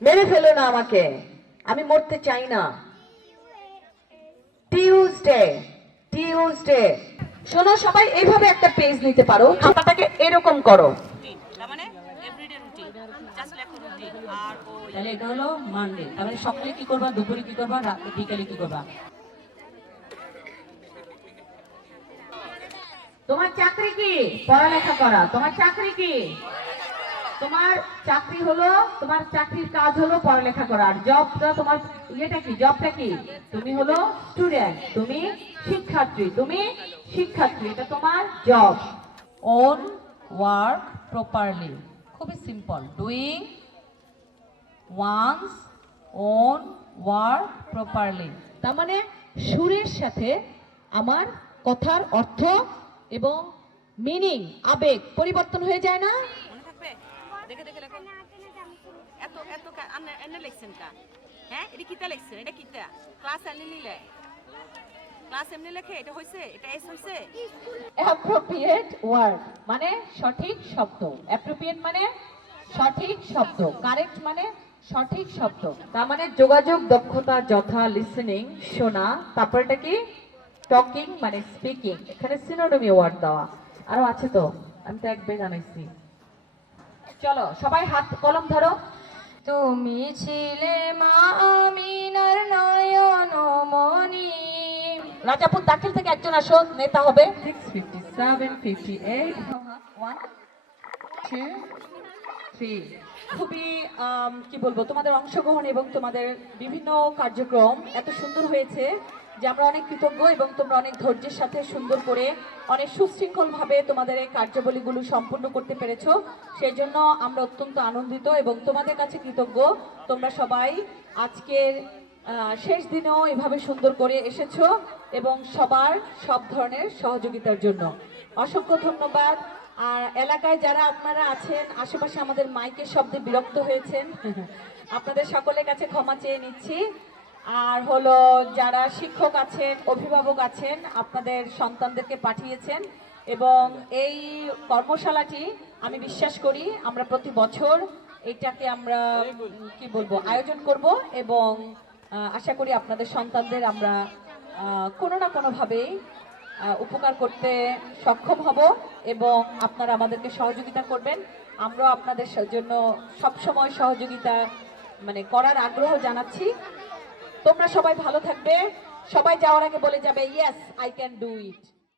মেরে ফেলো না আমাকে, আমি মরতে চাই না। Tuesday, Tuesday. শোনো, সবাই এইভাবে একটা পেজ নিতে পারো, খাতাটাকে এরকম করো। মানে এভরিডে রুটিন, জাস্ট লেখো রুটিন। আর তাহলে এটা হলো মানডে। তাহলে সকালে কি করবা, দুপুরে কি করবা, রাতে বিকালে কি করবা? তোমার চাকরি কি? পড়ালেখা করা। তোমার চাকরি কি? তোমার চাকরি হলো, তোমার চাকরির কাজ হলো পড়ালেখা করা। আর জবটা তোমার ইয়েটা কি? জবটা কি? তুমি হলো স্টুডেন্ট, তুমি শিক্ষার্থী, তুমি শিক্ষার্থী, এটা তোমার জব। ওন ওয়ার্ক প্রপারলি, খুবই simple. Doing one's own work properly. তার মানে সুরের সাথে আমার কথার অর্থ এবং মিনিং, আবেগ পরিবর্তন হয়ে যায় না? মনে থাকবে? দেখে দেখে লেখো। এত এত এনে লিখছেন কা? হ্যাঁ, এটা কিতা লিখছেন? এটা কিতা? ক্লাস এনে নিলে ক্লাস এমনি লেখে, এটা হইছে, এটা এস হইছে। অ্যাপ্রোপ্রিয়েট ওয়ার্ড মানে সঠিক শব্দ। অ্যাপ্রোপ্রিয়েট মানে সঠিক শব্দ, কারেক্ট মানে সঠিক শব্দ। তার মানে যোগাযোগ দক্ষতা, যথা লিসেনিং, শোনা। তারপরটা কি? টকিং মানে স্পিকিং। এখানে সিনোনিমি ওয়ার্ড দেওয়া আরো আছে তো, আমি তো একবার জানাইছি। চলো সবাই হাত কলম ধরো। তুমি ছিলে মা আমিনার নয়ন মনি। রাজাপুর দাখিল থেকে একজন আসো, নেতা হবে। 657 58 1 2 3। খুবই কি বলবো, তোমাদের অংশগ্রহণ এবং তোমাদের বিভিন্ন কার্যক্রম এত সুন্দর হয়েছে যে আমরা অনেক কৃতজ্ঞ, এবং তোমরা অনেক ধৈর্যের সাথে সুন্দর করে অনেক সুশৃঙ্খল ভাবে তোমাদের এই কার্যাবলীগুলো সম্পূর্ণ করতে পেরেছো। সেই জন্য আমরা অত্যন্ত আনন্দিত এবং তোমাদের কাছে কৃতজ্ঞ। তোমরা সবাই আজকের শেষ দিনেও এভাবে সুন্দর করে এসেছো এবং সবার সব ধরনের সহযোগিতার জন্য অসংখ্য ধন্যবাদ। আর এলাকায় যারা আপনারা আছেন, আশেপাশে আমাদের মাইকের শব্দে বিরক্ত হয়েছেন, আপনাদের সকলের কাছে ক্ষমা চেয়ে নিচ্ছি। আর হলো যারা শিক্ষক আছেন, অভিভাবক আছেন, আপনাদের সন্তানদেরকে পাঠিয়েছেন, এবং এই কর্মশালাটি আমি বিশ্বাস করি আমরা প্রতি বছর এটাকে আমরা কি বলবো আয়োজন করব, এবং আশা করি আপনাদের সন্তানদের আমরা কোনো না কোনোভাবেই উপকার করতে সক্ষম হব, এবং আপনারা আমাদেরকে সহযোগিতা করবেন। আমরাও আপনাদের জন্য সবসময় সহযোগিতা মানে করার আগ্রহ জানাচ্ছি। তোমরা সবাই ভালো থাকবে। সবাই যাওয়ার আগে বলে যাবে, yes I can do it.